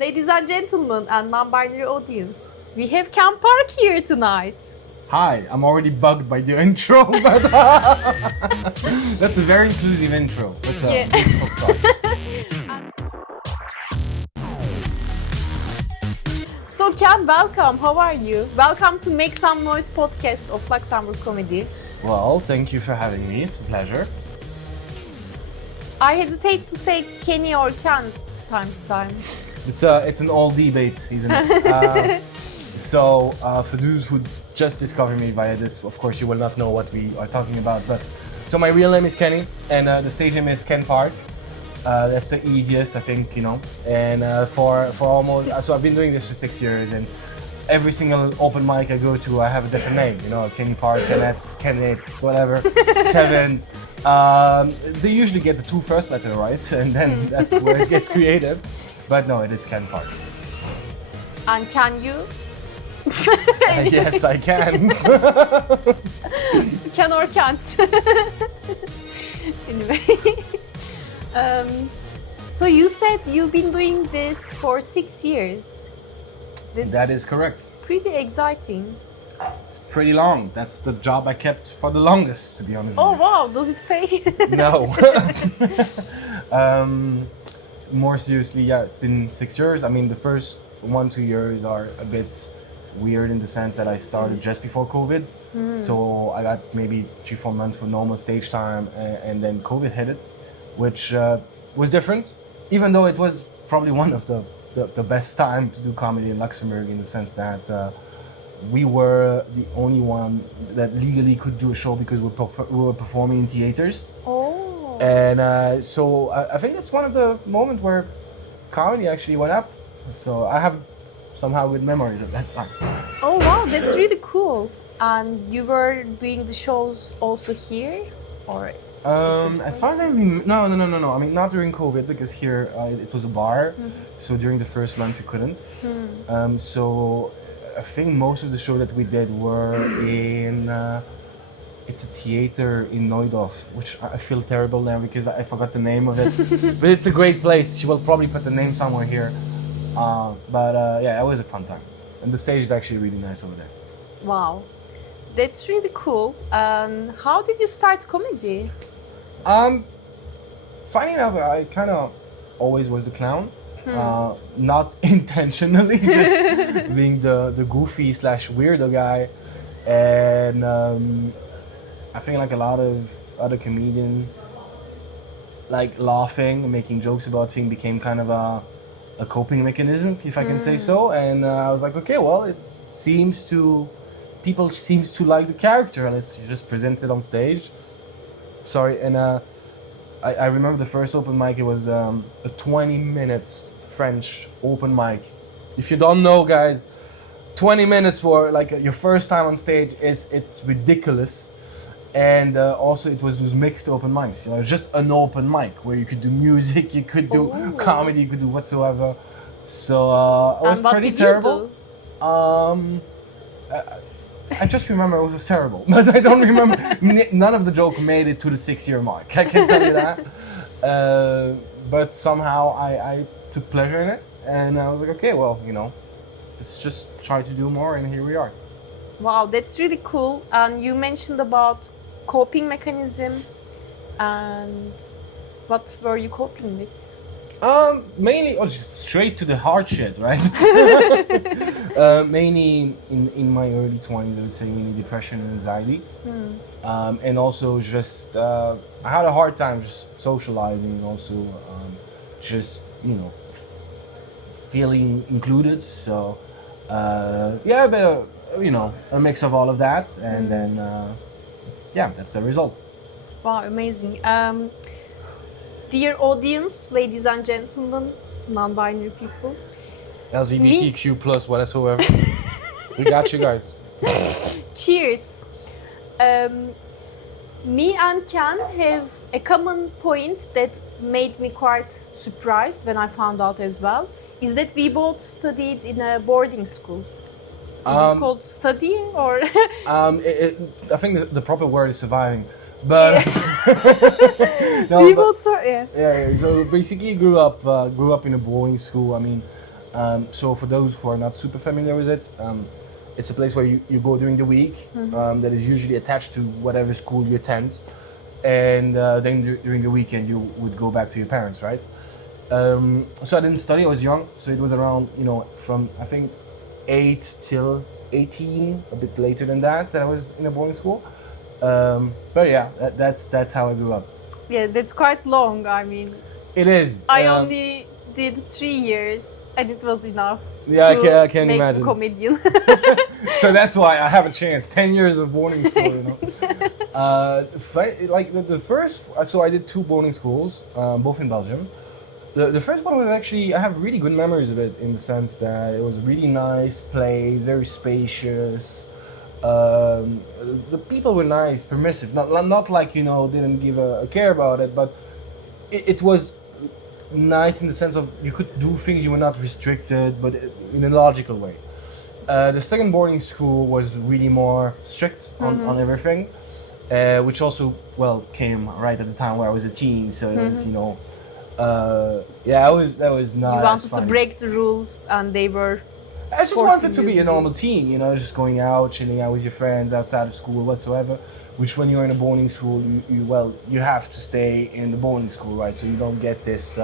Ladies and gentlemen and non-binary audience, we have Ken Park here tonight. Hi, I'm already bugged by the intro, but that's a very inclusive intro. That's a beautiful start. So Ken, welcome. How are you? Welcome to Make Some Noise podcast of Luxembourg Comedy. Well, thank you for having me. It's a pleasure. I hesitate to say Kenny or Ken time to time. It's an old debate, isn't it? So for those who just discover me via this, of course you will not know what we are talking about. But so my real name is Kenny, and the stage name is Ken Park. That's the easiest, I think, you know. And for almost so I've been doing this for 6 years, and every single open mic I go to, I have a different name. You know, Kenny Park, Kenneth, whatever, Kevin. They usually get the two first letters right, and then that's where it gets creative. But no, it is Ken Park. And can you? Yes, I can. Can or can't. Anyway. So you said you've been doing this for 6 years. That is correct. Pretty exciting. It's pretty long. That's the job I kept for the longest, to be honest. Oh with wow, does it pay? you. No. More seriously, yeah, it's been 6 years. I mean, the first 1-2 years are a bit weird in the sense that I started just before COVID. So I got maybe 3-4 months for normal stage time, and then COVID hit it, which was different, even though it was probably one of the best time to do comedy in Luxembourg, in the sense that we were the only one that legally could do a show because we were performing in theaters. Oh. And so I think that's one of the moments where comedy actually went up. So I have somehow good memories of that time. Oh wow, that's really cool. And you were doing the shows also here, or? As far as I remember, no. I mean, not during COVID, because here it was a bar. So during the first month we couldn't. So I think most of the show that we did were in. It's a theater in Neudorf, which I feel terrible now because I forgot the name of it. But it's a great place. She will probably put the name somewhere here. Yeah, it was a fun time. And the stage is actually really nice over there. Wow, that's really cool. How did you start comedy? Funny enough, I kind of always was the clown. Not intentionally, just being the goofy / weirdo guy. And I think like a lot of other comedians, like laughing and making jokes about things became kind of a coping mechanism, if I can say so. And I was like, okay, well, people seems to like the character, let's just present it on stage. Sorry, and I remember the first open mic, it was a 20 minutes French open mic. If you don't know, guys, 20 minutes for like your first time on stage it's ridiculous. And also it was those mixed open mics, you know, just an open mic where you could do music, you could do comedy, you could do whatsoever. So it was pretty terrible. I just remember it was terrible, but I don't remember. None of the joke made it to the 6-year mark, I can tell you that. But somehow I took pleasure in it, and I was like, okay, well, you know, let's just try to do more, and here we are. Wow, that's really cool. And you mentioned about coping mechanism, and what were you coping with? Mainly, just straight to the hard shit, right? Mainly in my early 20s, I would say mainly depression and anxiety. And also just, I had a hard time just socializing, and also just, you know, feeling included. So, yeah, a bit of, you know, a mix of all of that, and then, yeah, that's the result. Wow, amazing. Dear audience, ladies and gentlemen, non-binary people. LGBTQ plus whatsoever. We got you guys. Cheers. Me and Ken have a common point that made me quite surprised when I found out as well, is that we both studied in a boarding school. Is it called study or? I think the proper word is surviving. But no, people, yeah. Yeah. So basically, grew up in a boarding school. I mean, So for those who are not super familiar with it, it's a place where you go during the week, that is usually attached to whatever school you attend, and then during the weekend you would go back to your parents, right? So I didn't study, I was young, so it was around, from I think 8 till 18, a bit later than that I was in a boarding school. But yeah, that's how I grew up. Yeah, that's quite long. I mean, It is. I only did 3 years, and it was enough. Yeah, I to can make imagine. a comedian. So that's why I have a chance. 10 years of boarding school, Like the first, so I did 2 boarding schools, both in Belgium. The first one was actually, I have really good memories of it in the sense that it was a really nice place, very spacious. The people were nice, permissive, not like, didn't give a care about it, but it was nice in the sense of you could do things, you were not restricted, but in a logical way. The second boarding school was really more strict on everything, which also, came right at the time where I was a teen, so it was, that was not You as wanted funny. to break the rules, and they were. I just forcing wanted to you be to a do normal it. teen, just going out, chilling out with your friends outside of school, whatsoever. Which, when you're in a boarding school, you have to stay in the boarding school, right? So you don't get this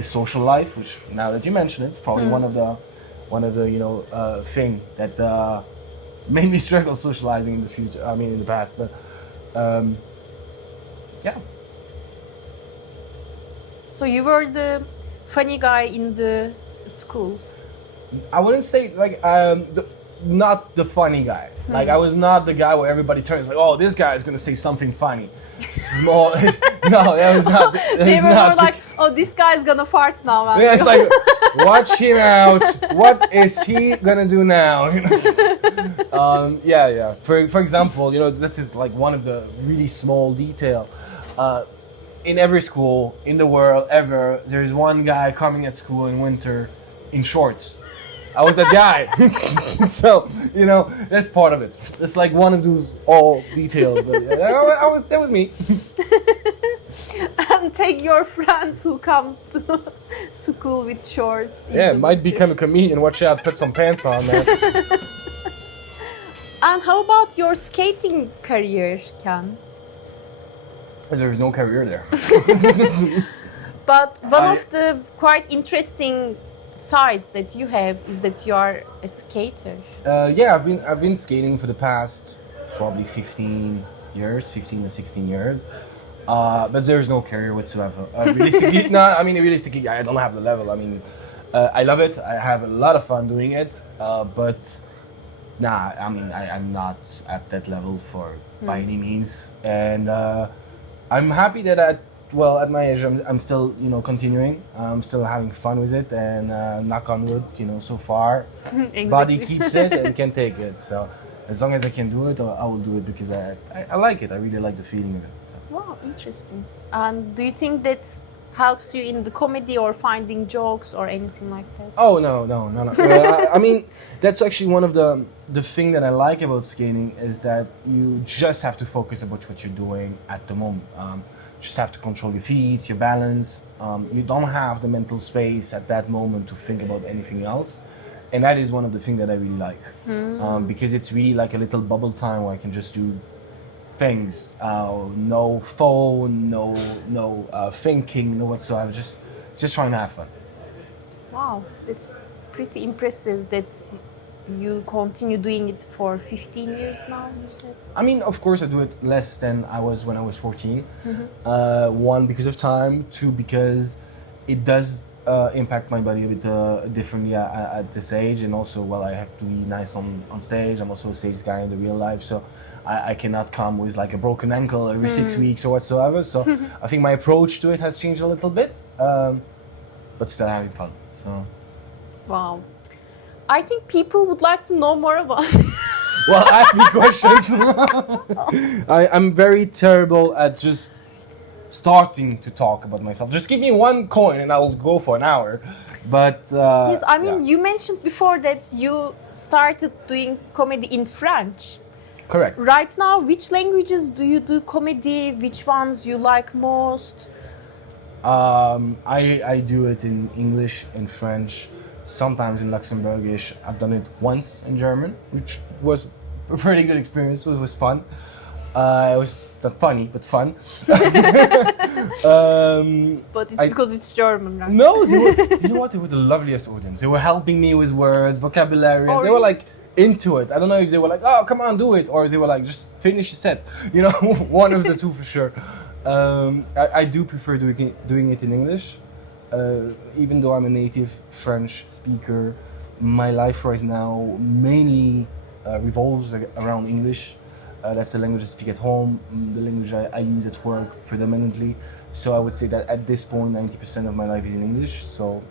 social life. Which, now that you mention it, it's probably one of the thing that made me struggle socializing in the future. I mean, in the past, but yeah. So you were the funny guy in the school. I wouldn't say not the funny guy. Like, I was not the guy where everybody turns like, oh, this guy is gonna say something funny. Small. No, that was not. They were more like, oh, this guy is gonna fart now. And Yeah, it's like, watch him out. What is he gonna do now? Yeah. For example, this is like one of the really small detail. In every school in the world ever, there's one guy coming at school in winter in shorts. I was that guy. So, that's part of it. It's like one of those all details. But that was me. and take your friend who comes to school with shorts. in Yeah, the might winter. become a comedian. Watch out, put some pants on, man. And how about your skating career, Ken? There's no career there. But one of the quite interesting sides that you have is that you are a skater. Yeah, I've been skating for the past probably 15 to 16 years. But there's no career whatsoever. Realistically, I don't have the level. I mean, I love it. I have a lot of fun doing it. But I'm not at that level by any means. And I'm happy that at my age, I'm still, continuing. I'm still having fun with it, and knock on wood, so far, Exactly. body keeps it and can take it. So as long as I can do it, I will do it because I like it. I really like the feeling of it. So. Wow, interesting. And do you think that helps you in the comedy or finding jokes or anything like that? Oh no. I mean, that's actually one of the thing that I like about skating is that you just have to focus about what you're doing at the moment. Just have to control your feet, your balance. You don't have the mental space at that moment to think about anything else. And that is one of the things that I really like. Because it's really like a little bubble time where I can just do things. No phone, no thinking, no whatsoever. Just trying to have fun. Wow, that's pretty impressive that you continue doing it for 15 years now, you said? I mean, of course, I do it less than I was when I was 14. One, because of time. Two, because it does impact my body a bit differently at this age. And also, I have to be nice on stage. I'm also a stage guy in the real life. So I cannot come with like a broken ankle every 6 weeks or whatsoever. So I think my approach to it has changed a little bit. But still having fun. So. Wow. I think people would like to know more about Well, ask me questions. I'm very terrible at just starting to talk about myself. Just give me one coin and I'll go for an hour. But Yes, I mean, you mentioned before that you started doing comedy in French. Correct. Right now, which languages do you do comedy? Which ones you like most? I do it in English, in French, sometimes in Luxembourgish. I've done it once in German, which was a pretty good experience. It was fun. It was not funny, but fun. But it's because it's German, right? No, you know what? They were the loveliest audience. They were helping me with words, vocabulary. Oh, They were really? like into it. I don't know if they were like, oh, come on, do it, or they were like, just finish the set. You know, one of the two for sure. I do prefer doing it in English. Even though I'm a native French speaker, my life right now mainly revolves around English. That's the language I speak at home, the language I use at work predominantly. So I would say that at this point, 90% of my life is in English. So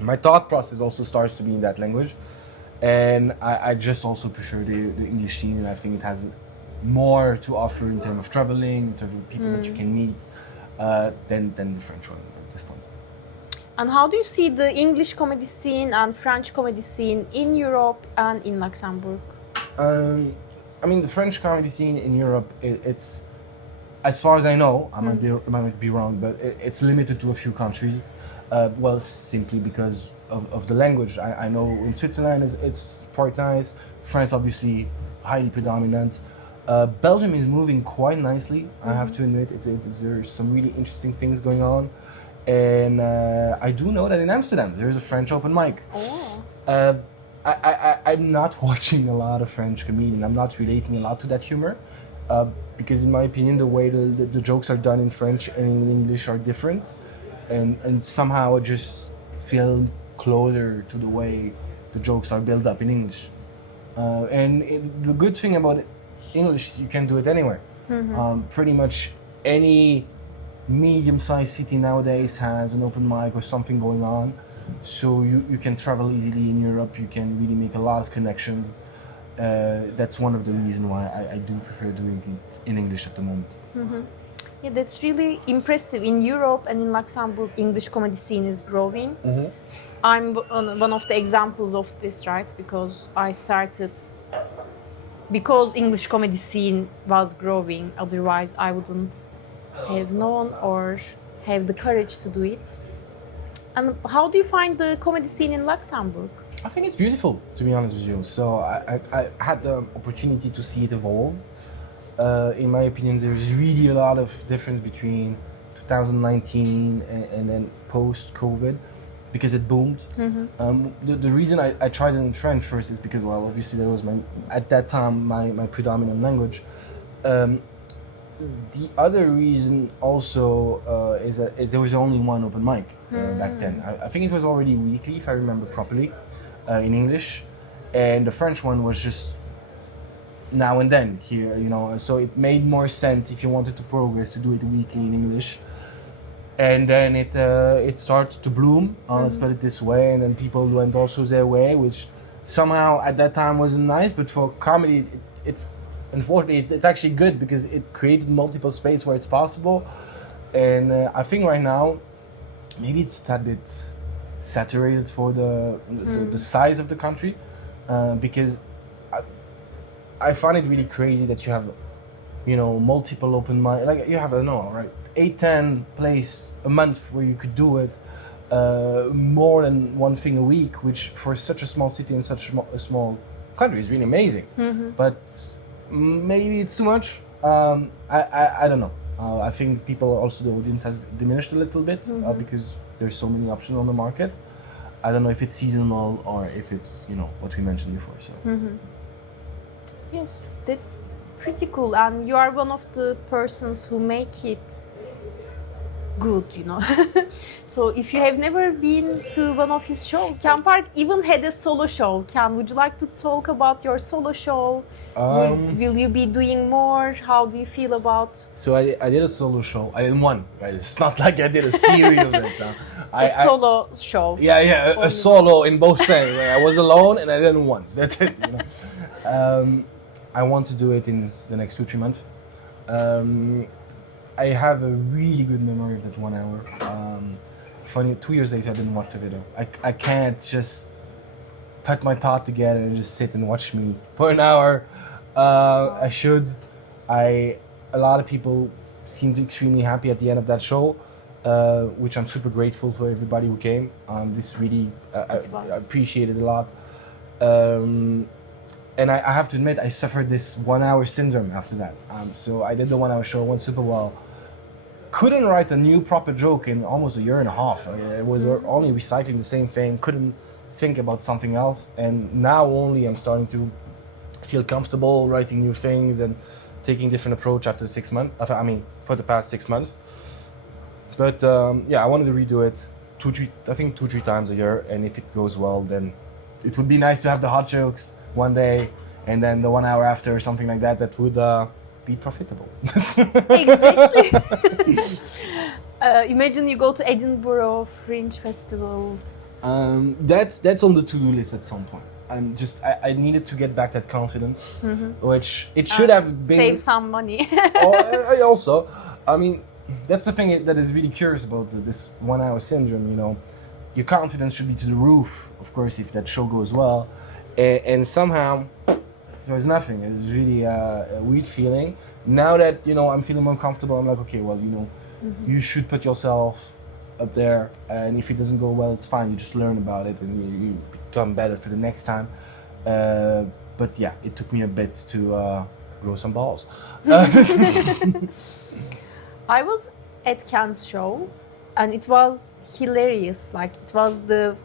my thought process also starts to be in that language. And I just also prefer the English scene, and I think it has more to offer in terms of traveling, in terms of people that you can meet, than the French one at this point. And how do you see the English comedy scene and French comedy scene in Europe and in Luxembourg? I mean, the French comedy scene in Europe, it's, as far as I know, I might be wrong, but it's limited to a few countries. Well, simply because of the language. I know in Switzerland it's quite nice. France, obviously, highly predominant. Belgium is moving quite nicely, I have to admit. There's some really interesting things going on. And I do know that in Amsterdam there's a French open mic. Oh. I'm not watching a lot of French comedian. I'm not relating a lot to that humor. Because in my opinion, the way the jokes are done in French and in English are different. And somehow I just feel closer to the way the jokes are built up in English. The good thing about English is you can do it anywhere. Pretty much any medium-sized city nowadays has an open mic or something going on. So you can travel easily in Europe, you can really make a lot of connections. That's one of the reasons why I do prefer doing it in English at the moment. Yeah, that's really impressive. In Europe and in Luxembourg, English comedy scene is growing. I'm one of the examples of this, right? Because I started because English comedy scene was growing. Otherwise, I wouldn't have known or have the courage to do it. And how do you find the comedy scene in Luxembourg? I think it's beautiful, to be honest with you. So I had the opportunity to see it evolve. In my opinion, there's really a lot of difference between 2019 and then post-COVID, because it boomed. The reason I tried it in French first is because, well, obviously that was at that time my predominant language. The other reason also is that there was only one open mic back then. I think it was already weekly, if I remember properly, in English, and the French one was just now and then here, you know. So it made more sense if you wanted to progress to do it weekly in English. And then it started to bloom, let's put it this way, and then people went also their way, which somehow at that time wasn't nice, but for comedy, it's unfortunately it's actually good because it created multiple space where it's possible. And I think right now, maybe it's a tad bit saturated for the size of the country, because I find it really crazy that you have, you know, multiple open mic, like you have, I don't know, right, 8-10 plays a month where you could do it, more than one thing a week, which for such a small city and such a small country is really amazing. But maybe it's too much. I don't know. I think people also, the audience has diminished a little bit because there's so many options on the market. I don't know if it's seasonal or if it's, you know, what we mentioned before. So. Yes, that's pretty cool. And you are one of the persons who make it good, you know. So if you have never been to one of his shows, Ken Park even had a solo show. Ken, would you like to talk about your solo show? Will you be doing more? How do you feel about? So I did a solo show. I did one, right? It's not like I did a series of it. A solo show. Yeah, a solo in both senses. I was alone and I did it once. That's it. You know? I want to do it in the next 2-3 months. I have a really good memory of that 1 hour. Funny, 2 years later I didn't watch the video. I can't just put my thought together and just sit and watch me for an hour. I should. A lot of people seemed extremely happy at the end of that show. which I'm super grateful for everybody who came. This really, I appreciate it a lot. And I have to admit, I suffered this 1 hour syndrome after that. So I did the 1 hour show, went super well. Couldn't write a new proper joke in almost a year and a half. I was only recycling the same thing, couldn't think about something else. And now only I'm starting to feel comfortable writing new things and taking different approach after 6 months. I mean, for the past 6 months. But yeah, I wanted to redo it 2-3 times a year. And if it goes well, then it would be nice to have the hot jokes one day and then the 1 hour after or something like that. That would be profitable. Exactly. Imagine you go to Edinburgh Fringe Festival. That's on the to-do list at some point. I needed to get back that confidence, which it should have been. Save some money. I also, I mean, that's the thing that is really curious about this 1 hour syndrome. You know, your confidence should be to the roof, of course, if that show goes well, and somehow there was nothing. It was really a weird feeling. Now that I'm feeling more comfortable, I'm like, okay, well, you should put yourself up there, and if it doesn't go well, it's fine. You just learn about it, and you become better for the next time. But yeah, it took me a bit to grow some balls. I was at Ken's show, and it was hilarious. Like, it was the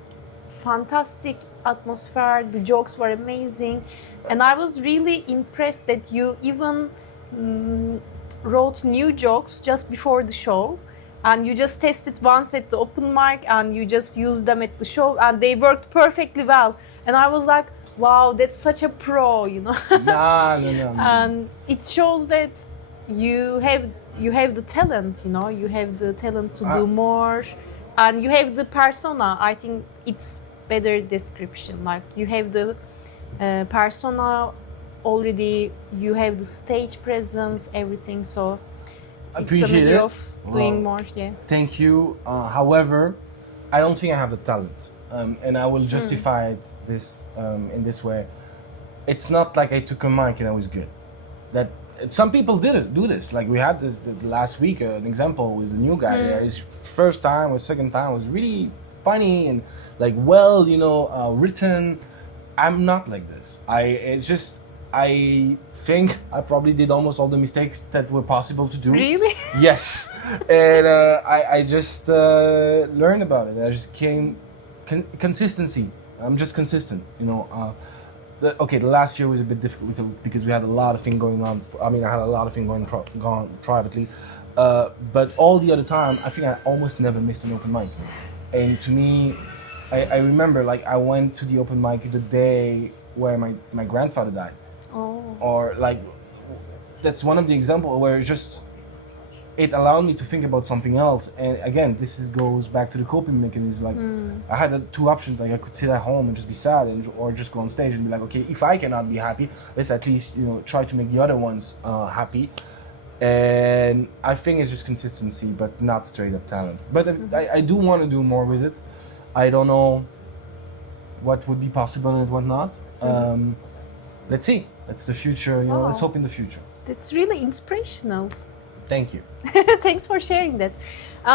fantastic atmosphere. The jokes were amazing, and I was really impressed that you even wrote new jokes just before the show. And you just tested once at the open mic and you just used them at the show and they worked perfectly well. And I was like, wow, that's such a pro, No. And it shows that you have the talent, you have the talent to do more, and you have the persona. I think it's better description. Like, you have the persona already, you have the stage presence, everything. So appreciate it. Of doing more, yeah. Thank you. However, I don't think I have the talent, and I will justify it in this way. It's not like I took a mic and I was good. That some people do this. Like, we had this the last week. An example was a new guy there. His first time or second time was really funny and like written. I'm not like this. I think I probably did almost all the mistakes that were possible to do. Really? Yes. And I just learned about it. I just came consistency. I'm just consistent, the last year was a bit difficult because we had a lot of things going on. I mean, I had a lot of things going on privately. But all the other time, I think I almost never missed an open mic. And to me, I remember, like, I went to the open mic the day where my grandfather died. Oh. Or like, that's one of the examples where it allowed me to think about something else. And again, goes back to the coping mechanism. Like, I had two options. Like, I could sit at home and just be sad, or just go on stage and be like, okay, if I cannot be happy, let's at least try to make the other ones happy. And I think it's just consistency, but not straight up talent. But I do want to do more with it. I don't know what would be possible and what not. Let's see. That's the future. Let's hope in the future. That's really inspirational. Thank you. Thanks for sharing that.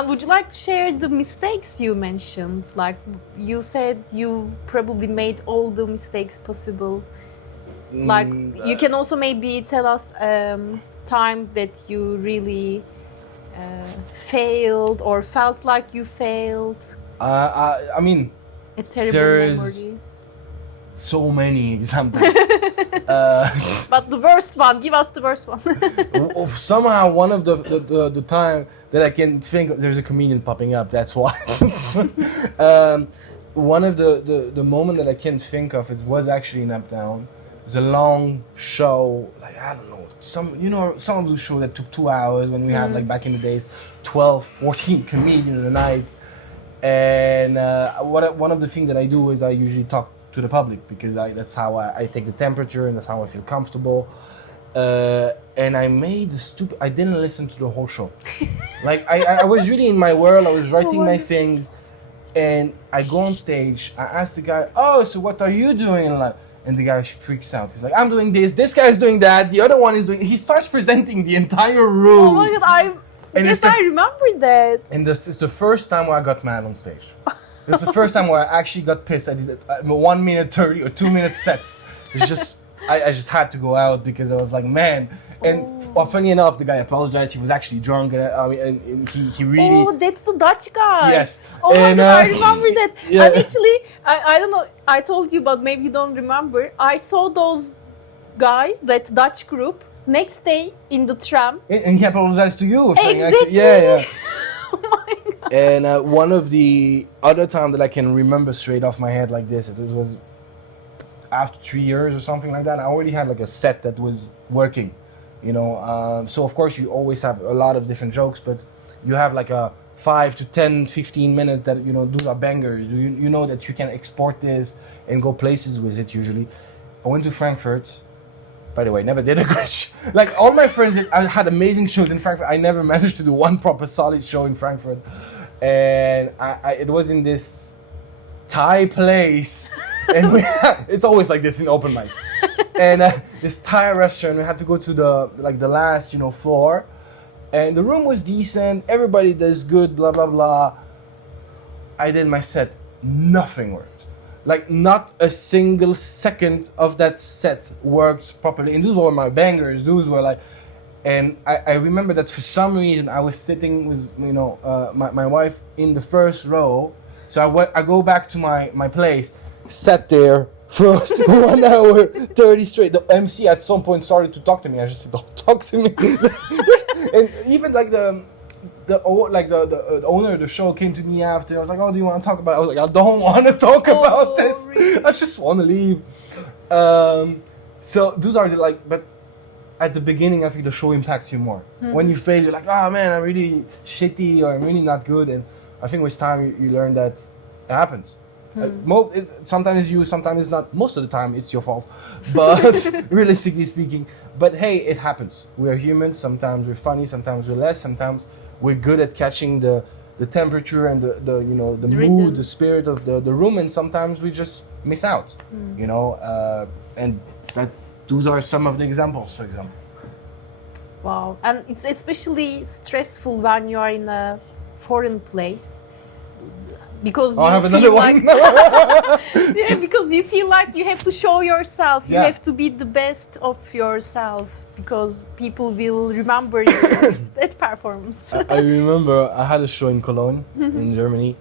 Would you like to share the mistakes you mentioned? Like, you said you probably made all the mistakes possible. Like, you can also maybe tell us time that you really failed or felt like you failed. I mean, a terrible there's memory. So many examples. But the worst one, give us the worst one. Somehow, one of the time that I can think of, there's a comedian popping up. That's why. One of the moment that I can think of, it was actually in Updown. It was a long show, like, I don't know, some of those shows that took 2 hours when we had, like, back in the days, 12, 14 comedians a night. And one of the things that I do is I usually talk to the public, because that's how I take the temperature and that's how I feel comfortable. And I made I didn't listen to the whole show. Like, I was really in my world, I was writing my things, and I go on stage, I ask the guy, oh, so what are you doing in life? And the guy freaks out. He's like, I'm doing this guy's doing that, the other one is doing... He starts presenting the entire room. Oh my God, And Yes, I remember that. and this is the first time where I got mad on stage. This is the first time where I actually got pissed. I did 1 minute 30 or 2 minute sets. It's just I just had to go out because I was like, man. And well, funny enough, the guy apologized. He was actually drunk, and he really. Oh, that's the Dutch guy. Yes. Oh And, my God, I remember that. yeah. And actually, I don't know. I told you, but maybe you don't remember. I saw those guys, that Dutch group, next day in the tram. And he apologized to you. Exactly. Actually. Yeah. Oh my God. And one of the other time that I can remember straight off my head like this, it was after 3 years or something like that. I already had like a set that was working, you know. So of course you always have a lot of different jokes, but you have like a 5 to 10, 15 minutes that, you know, those are bangers. You know that you can export this and go places with it usually. I went to Frankfurt. By the way, never did a great show. Like all my friends, I had amazing shows in Frankfurt. I never managed to do one proper solid show in Frankfurt. And it was in this Thai place. And it's always like this in open mics. And this Thai restaurant, we had to go to the last, you know, floor. And the room was decent. Everybody does good, blah, blah, blah. I did my set. Nothing worked. Like not a single second of that set worked properly. And those were my bangers. Those were like, and I remember that for some reason I was sitting with, you know, my wife in the first row. So I go back to my place, sat there for 1 hour, 30 straight. The MC at some point started to talk to me. I just said, don't talk to me. And even like the owner of the show came to me after. I was like, oh, do you want to talk about it? I was like, I don't want to talk about this. Really? I just want to leave. So those are but at the beginning, I think the show impacts you more. Mm-hmm. When you fail, you're like, oh man, I'm really shitty or I'm really not good. And I think with time, you learn that it happens. Sometimes sometimes it's not. Most of the time, it's your fault. But realistically speaking, but hey, it happens. We're humans. Sometimes we're funny. Sometimes we're less. Sometimes we're good at catching the temperature and the you know the mood, the spirit of the room, and sometimes we just miss out. You know, and those are some of the examples, for example. Wow, and it's especially stressful when you are in a foreign place. Because I have you another feel one. like yeah, because you feel like you have to show yourself. You Yeah. have to be the best of yourself because people will remember you that performance. I remember I had a show in Cologne, in Germany,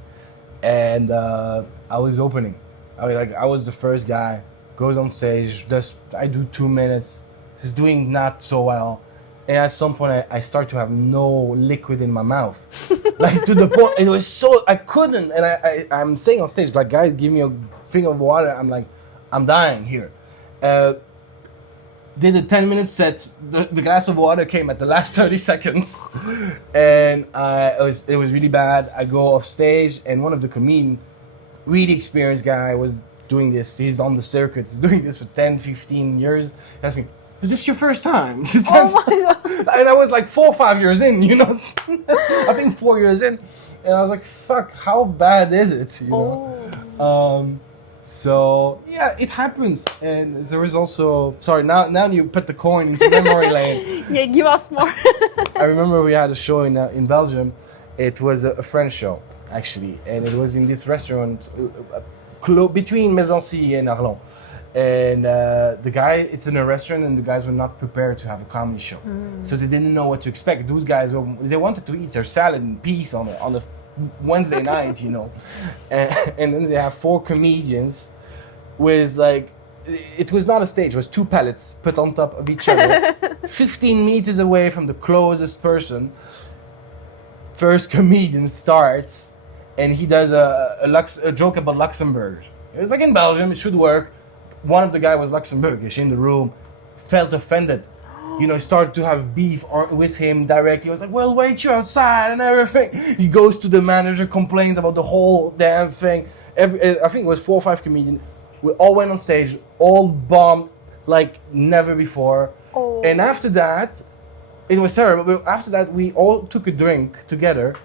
and I was opening. I was the first guy. Goes on stage. I do 2 minutes. He's doing not so well. And at some point, I start to have no liquid in my mouth. Like to the point, it was so, I couldn't. And I'm saying on stage, like, guys, give me a thing of water. I'm like, I'm dying here. Did a 10-minute set. The glass of water came at the last 30 seconds. And it was really bad. I go off stage, and one of the comedians, really experienced guy, was doing this. He's on the circuit. He's doing this for 10, 15 years. He asked me, is this your first time? Oh my God. And I was like 4 or 5 years in, you know. I think 4 years in. And I was like, fuck, how bad is it? You know? So, yeah, it happens. And there is also... Sorry, now you put the coin into memory lane. Yeah, give us more. I remember we had a show in Belgium. It was a French show, actually. And it was in this restaurant between Maison-Sy and Arlon. And the guy, it's in a restaurant, and the guys were not prepared to have a comedy show, so they didn't know what to expect. Those guys they wanted to eat their salad in peace on a Wednesday night, you know, and then they have 4 comedians with like, it was not a stage, it was 2 pallets put on top of each other, 15 meters away from the closest person. First comedian starts, and he does a joke about Luxembourg. It was like in Belgium, it should work. One of the guys was Luxembourgish in the room, felt offended. You know, started to have beef with him directly. He was like, well, wait, you're outside and everything. He goes to the manager, complains about the whole damn thing. I think it was 4 or 5 comedians. We all went on stage, all bombed like never before. Oh. And after that, it was terrible. But after that, we all took a drink together.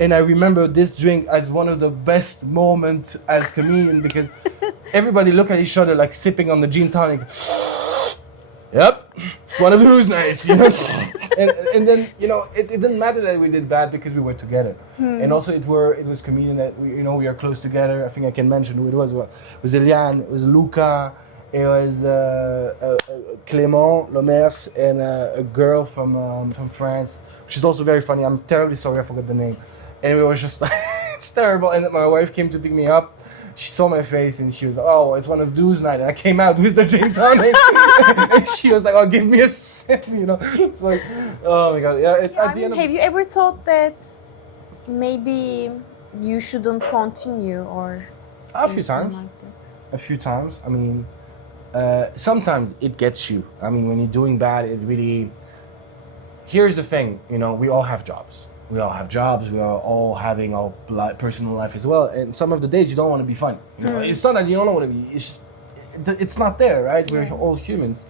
And I remember this drink as one of the best moments as comedian because everybody looked at each other like sipping on the gin tonic. Yep, it's one of those nights, you know. and then, you know, it didn't matter that we did bad because we were together. And also it was comedian that we are close together. I think I can mention who it was. It was Eliane, it was Luca, it was Clément Lomers, and a girl from France, which is also very funny. I'm terribly sorry I forgot the name. And we were just like, it's terrible. And my wife came to pick me up. She saw my face and she was like, oh, it's one of those nights. And I came out with the gin tonic. And she was like, oh, give me a sip, you know. It's like, oh my God. Yeah, have you ever thought that maybe you shouldn't continue or a few times. like that? A few times. I mean, sometimes it gets you. I mean, when you're doing bad, it really... Here's the thing, you know, we all have jobs. We all have jobs. We are all having our personal life as well. And some of the days you don't want to be fun. You know? It's not that you don't want to be. It's not there, right? We're all humans.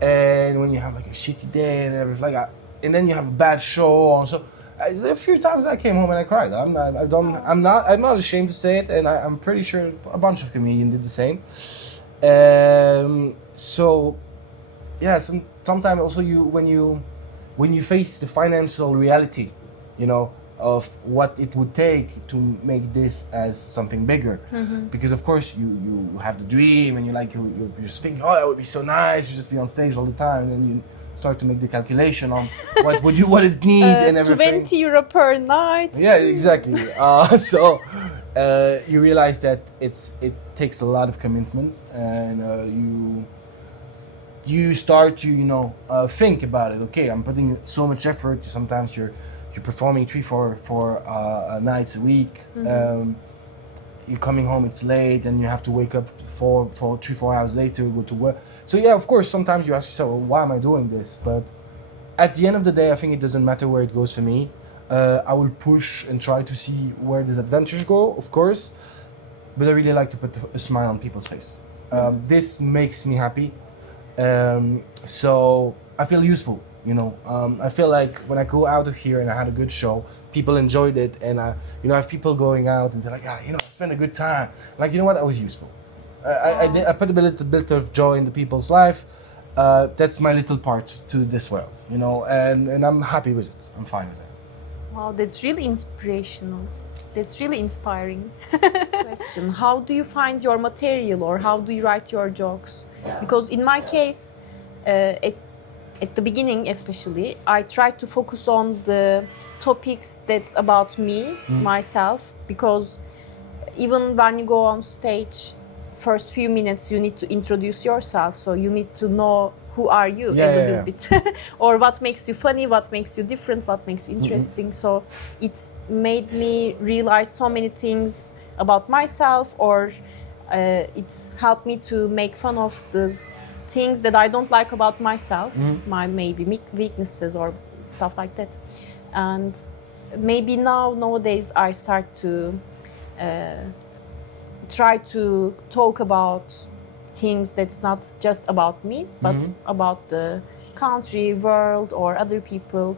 And when you have like a shitty day and everything like that, and then you have a bad show, and so a few times I came home and I cried. I'm not ashamed to say it, and I'm pretty sure a bunch of comedians did the same. So yeah, sometimes also when you face the financial reality, you know, of what it would take to make this as something bigger. Because of course you have the dream and you just think, oh, that would be so nice to just be on stage all the time, and then you start to make the calculation on what it need and everything. 20 euro per night. Yeah, exactly. So you realize that it takes a lot of commitment, and you start to think about it. Okay, I'm putting so much effort. Sometimes you're performing 3-4 nights a week. You're coming home, it's late, and you have to wake up 3-4 hours later, go to work. So yeah, of course, sometimes you ask yourself, well, why am I doing this? But at the end of the day, I think it doesn't matter where it goes for me. I will push and try to see where these adventures go, of course. But I really like to put a smile on people's face. This makes me happy. So I feel useful. I feel like when I go out of here and I had a good show, people enjoyed it, and I have people going out and say like, I spent a good time. Like, you know what, I was useful. I put a little bit of joy into people's life. That's my little part to this world, and I'm happy with it. I'm fine with it. Wow, that's really inspirational. That's really inspiring. Question: how do you find your material, or how do you write your jokes? Because in my case, at the beginning especially, I tried to focus on the topics that's about me, myself, because even when you go on stage, first few minutes you need to introduce yourself, so you need to know who are you a little bit, or what makes you funny, what makes you different, what makes you interesting. So it made me realize so many things about myself, or it helped me to make fun of the things that I don't like about myself, my maybe weaknesses or stuff like that. And maybe nowadays I start to try to talk about things that's not just about me, but about the country, world, or other people.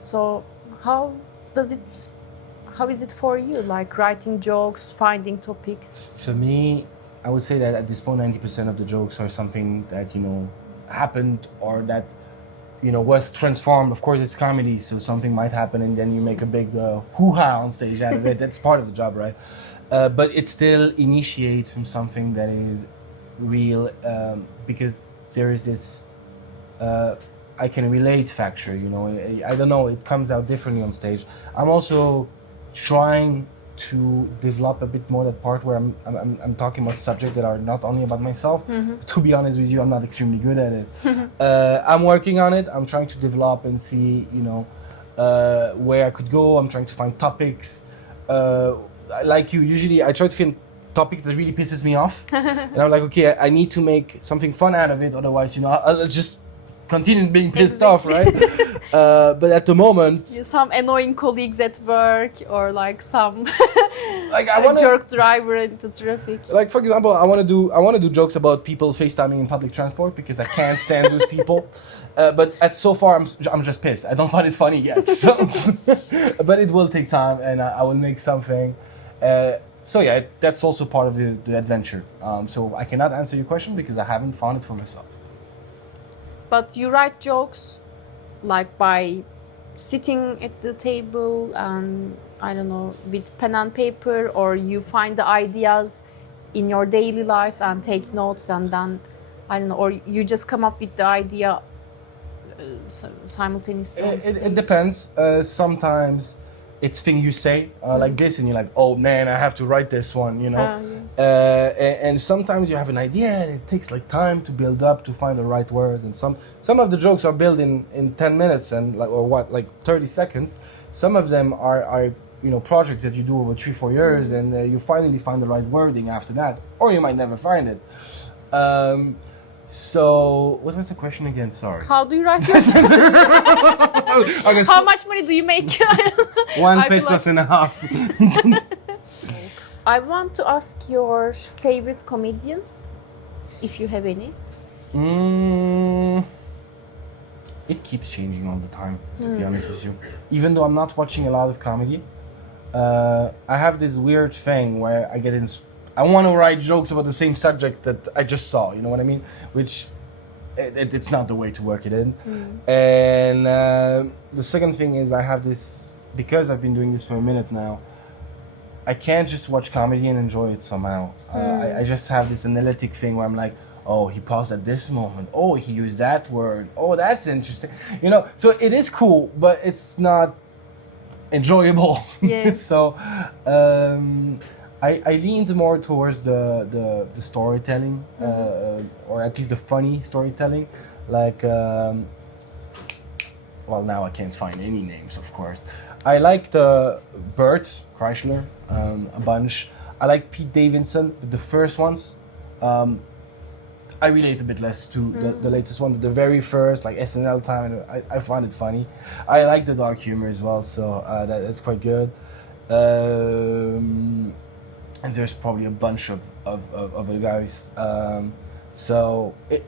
So how is it for you, like writing jokes, finding topics? For me, I would say that at this point, 90% of the jokes are something that, happened, or that, was transformed. Of course, it's comedy, so something might happen and then you make a big hoo-ha on stage out of it. That's part of the job, right? But it still initiates from something that is real, because there is this I can relate factor, I don't know, it comes out differently on stage. I'm also trying to develop a bit more that part where I'm talking about subjects that are not only about myself. To be honest with you, I'm not extremely good at it. I'm working on it. I'm trying to develop and see, where I could go. I'm trying to find topics. Like you, usually I try to find topics that really pisses me off. And I'm like, okay, I need to make something fun out of it. Otherwise, I'll just continue being pissed off, right? But at the moment, some annoying colleagues at work, or like some like I want jerk driver into traffic. Like, for example, I want to do jokes about people FaceTiming in public transport, because I can't stand those people. But so far I'm just pissed. I don't find it funny yet. So, but it will take time, and I will make something. So yeah, that's also part of the adventure. So I cannot answer your question because I haven't found it for myself. But you write jokes like by sitting at the table and I don't know, with pen and paper, or you find the ideas in your daily life and take notes, and then I don't know, or you just come up with the idea simultaneously on stage? It depends. Sometimes it's things you say like this, and you're like, oh man, I have to write this one, you know. Yes. And sometimes you have an idea, and it takes like time to build up to find the right words. And some of the jokes are built in 10 minutes and like 30 seconds. Some of them are you know, projects that you do over 3-4 years, and you finally find the right wording after that, or you might never find it. So what was the question again? Sorry. How do you write your How much money do you make? One I feel pesos and a half. I want to ask your favorite comedians, if you have any. It keeps changing all the time, to be honest with you. Even though I'm not watching a lot of comedy, I have this weird thing where I want to write jokes about the same subject that I just saw, you know what I mean? Which it's not the way to work it in. And the second thing is I have this, because I've been doing this for a minute now, I can't just watch comedy and enjoy it somehow. I just have this analytic thing where I'm like, oh, he paused at this moment. Oh, he used that word. Oh, that's interesting. You know, so it is cool, but it's not enjoyable. Yes. So I leaned more towards the storytelling, or at least the funny storytelling. Like, well, now I can't find any names, of course. I liked Bert Kreischer a bunch. I like Pete Davidson, the first ones. I relate a bit less to the latest one, but the very first, like SNL time, I found it funny. I like the dark humor as well, so that's quite good. And there's probably a bunch of other guys. So it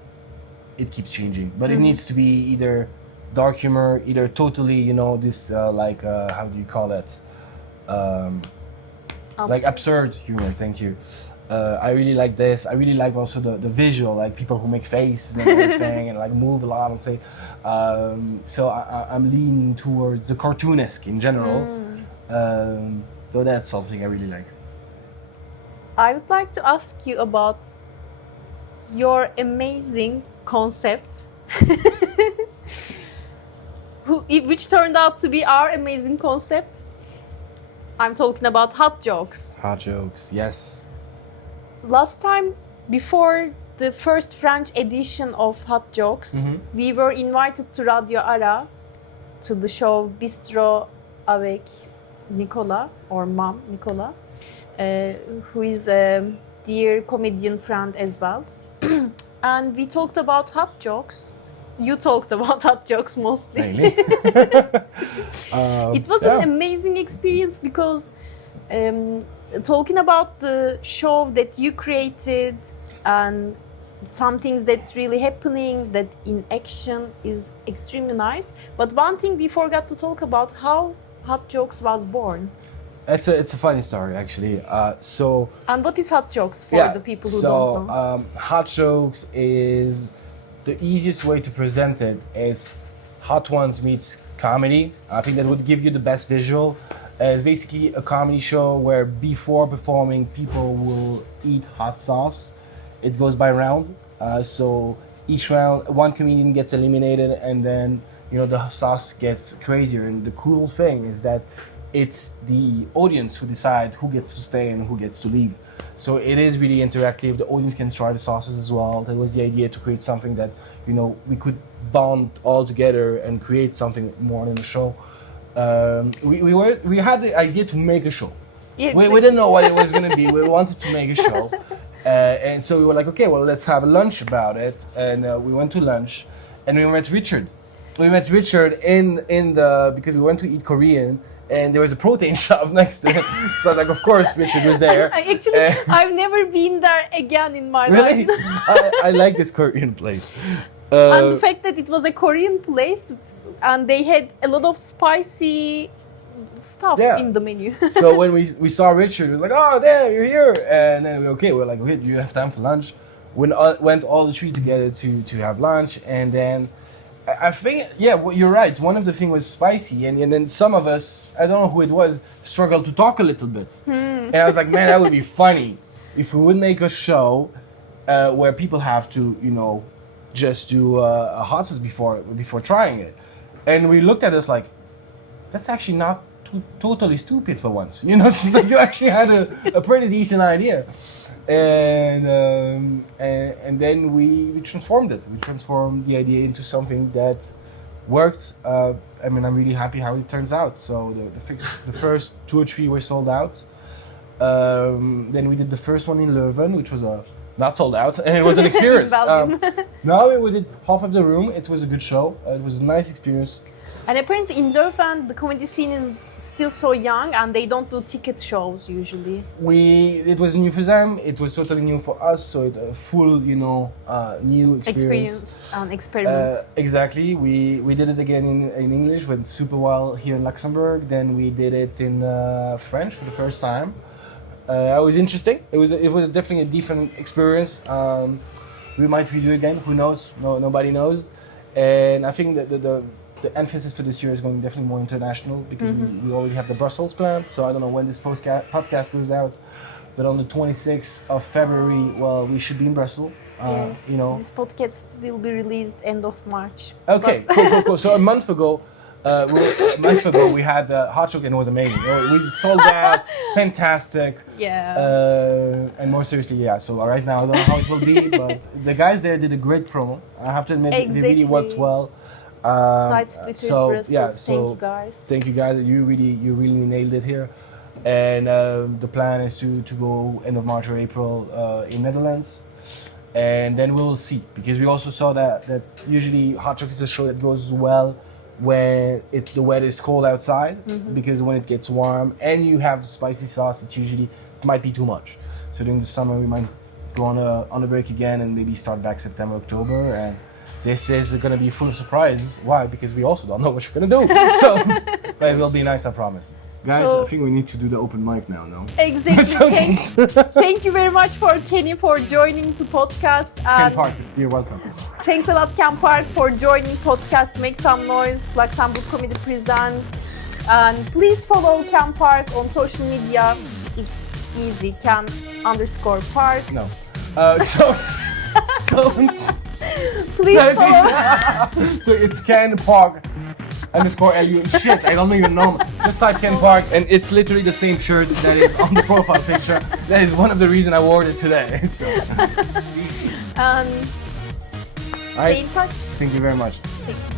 keeps changing, but it needs to be either dark humor, either totally, you know, this like how do you call it? Like absurd humor. Thank you. I really like this. I really like also the visual, like people who make faces and everything and like move a lot and say. So I'm leaning towards the cartoonesque in general. So that's something I really like. I would like to ask you about your amazing concept, which turned out to be our amazing concept. I'm talking about hot jokes. Hot jokes, yes. Last time, before the first French edition of Hot Jokes, we were invited to Radio Ara, to the show Bistro avec Nicolas, or Mom Nicolas, who is a dear comedian friend as well. And we talked about hot jokes. You talked about hot jokes mostly. Really? It was an amazing experience because talking about the show that you created and some things that's really happening that in action is extremely nice. But one thing we forgot to talk about, how Hot Jokes was born. It's a funny story actually. And what is Hot Jokes for the people who don't know? Hot Jokes is the easiest way to present it is Hot Ones meets comedy. I think that would give you the best visual. It's basically a comedy show where before performing, people will eat hot sauce. It goes by round. So each round, one comedian gets eliminated, and then the sauce gets crazier. And the cool thing is that it's the audience who decide who gets to stay and who gets to leave. So it is really interactive. The audience can try the sauces as well. That was the idea, to create something that we could bond all together and create something more than a show. We had the idea to make a show. Yeah, we didn't know what it was going to be. We wanted to make a show, and so we were like, okay, well, let's have a lunch about it. And we went to lunch, and we met Richard. We met Richard because we went to eat Korean, and there was a protein shop next to it. So like, of course, Richard was there. Actually, I've never been there again in my really? life. I like this Korean place. And the fact that it was a Korean place, and they had a lot of spicy stuff in the menu. So when we saw Richard, we was like, oh, there, you're here. And then we're like, okay, do you have time for lunch? went all the three together to have lunch, and then I think, yeah, well, you're right. One of the things was spicy, and then some of us, I don't know who it was, struggled to talk a little bit. And I was like, man, that would be funny if we would make a show where people have to, just do a hot sauce before trying it. And we looked at us like, that's actually not totally stupid for once. It's like you actually had a pretty decent idea. And then we transformed it. We transformed the idea into something that worked. I'm really happy how it turns out. So the first 2 or 3 were sold out. Then we did the first one in Leuven, which was not sold out, and it was an experience. Now we did half of the room. It was a good show. It was a nice experience. And apparently in Leuven, the comedy scene is still so young, and they don't do ticket shows usually. It was new for them. It was totally new for us. So it a full, new experience and experiment. Exactly. We did it again in English, went super well here in Luxembourg. Then we did it in French for the first time. It was interesting. It was definitely a different experience. We might redo it again. Who knows? Nobody knows. And I think that the emphasis for this year is going definitely more international because we already have the Brussels planned. So I don't know when this podcast goes out, but on the 26th of February, we should be in Brussels. Yes, this podcast will be released end of March. Okay, cool. So a month ago, we had Hot Chocolate and it was amazing. We sold out, fantastic. Yeah. And more seriously, yeah. So right now I don't know how it will be, but the guys there did a great promo. I have to admit, they really worked well. Side splitters, Brussels. Yeah, thank you guys. Thank you guys. You really nailed it here. And the plan is to go end of March or April in Netherlands. And then we'll see, because we also saw that usually Hot Chocolate is a show that goes well when the weather is cold outside, because when it gets warm and you have the spicy sauce, it might be too much. So during the summer we might go on a break again and maybe start back September, October, and this is going to be full of surprise. Why? Because we also don't know what we're going to do. So, but it will be nice, I promise. Guys, I think we need to do the open mic now, no? Exactly. Thank you very much for Kenny for joining the podcast. Ken Park, you're welcome. Thanks a lot, Ken Park, for joining podcast. Make some noise. Luxembourg Comedy Presents. And please follow Ken Park on social media. It's easy. Ken_Park. No. Please follow. So it's Ken Park _LU. Shit, I don't even know. Just type Ken Park and it's literally the same shirt that is on the profile picture. That is one of the reasons I wore it today. So. Stay in touch. Thank you very much. Thank you.